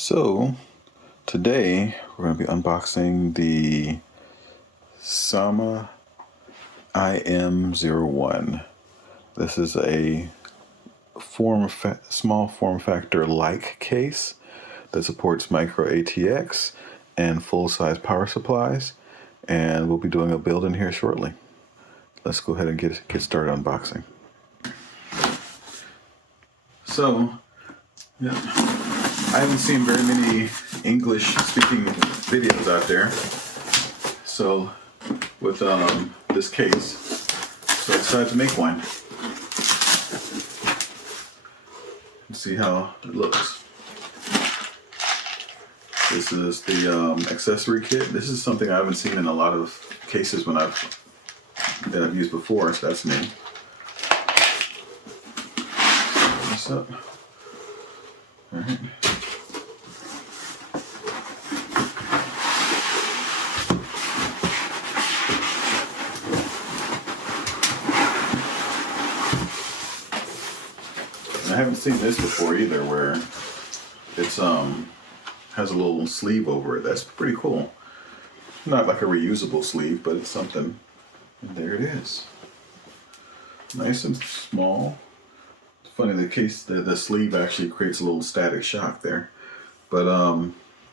So today we're going to be unboxing the IM01. This is a small form factor like case that supports micro ATX and full-size power supplies, and we'll be doing a build in here shortly. Let's go ahead and get started unboxing. So, yeah, I haven't seen very many English-speaking videos out there. So, with this case, so I decided to make one. Let's see how it looks. This is the accessory kit. This is something I haven't seen in a lot of cases that I've used before, so that's new. This up. All right. I haven't seen this before either, where it's has a little sleeve over it. That's pretty cool. Not like a reusable sleeve, but it's something. And there it is. Nice and small. It's funny, the sleeve actually creates a little static shock there. But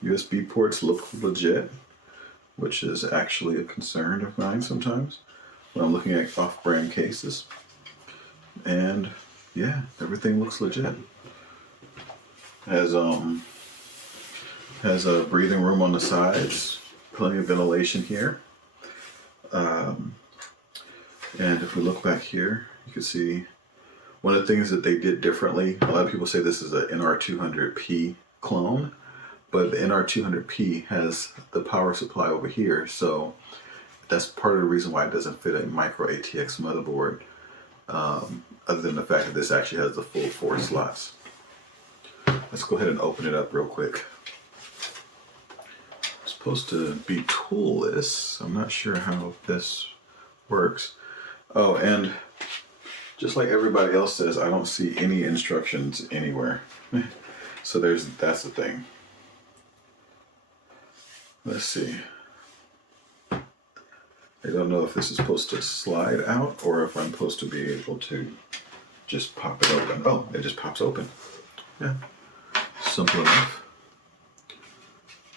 USB ports look legit, which is actually a concern of mine sometimes when I'm looking at off-brand cases. And yeah, everything looks legit. Has a breathing room on the sides, plenty of ventilation here. And if we look back here, you can see one of the things that they did differently. A lot of people say this is an NR200P clone, but the NR200P has the power supply over here, so that's part of the reason why it doesn't fit a micro ATX motherboard, other than the fact that this actually has the full 4 slots. Let's go ahead and open it up real quick. It's supposed to be toolless. I'm not sure how this works. Oh, and just like everybody else says, I don't see any instructions anywhere. So that's the thing. Let's see. I don't know if this is supposed to slide out or if I'm supposed to be able to just pop it open. Oh, it just pops open. Yeah, simple enough.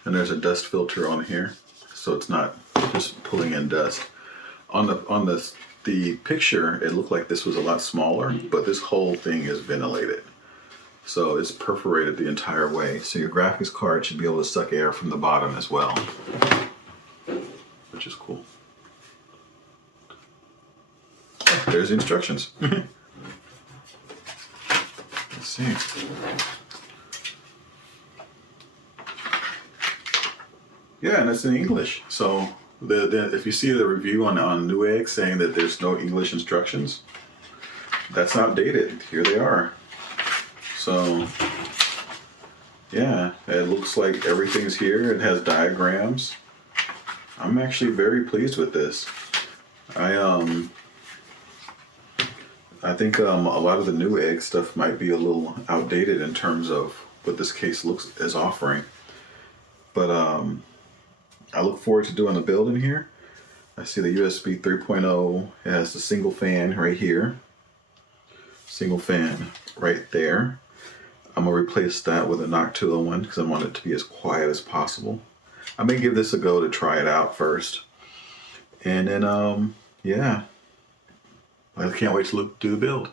And there's a dust filter on here, so it's not just pulling in dust. On the picture, it looked like this was a lot smaller, but this whole thing is ventilated. So it's perforated the entire way. So your graphics card should be able to suck air from the bottom as well, which is cool. Oh, there's the instructions. Let's see. Yeah, and it's in English. So if you see the review on Newegg saying that there's no English instructions, that's outdated. Here they are. So yeah, it looks like everything's here. It has diagrams. I'm actually very pleased with this. I think a lot of the Newegg stuff might be a little outdated in terms of what this case is offering. But I look forward to doing a build in here. I see the USB 3.0. It has the single fan right here. Single fan right there. I'm going to replace that with a Noctua one because I want it to be as quiet as possible. I may give this a go to try it out first. And then, yeah, I can't wait to do the build.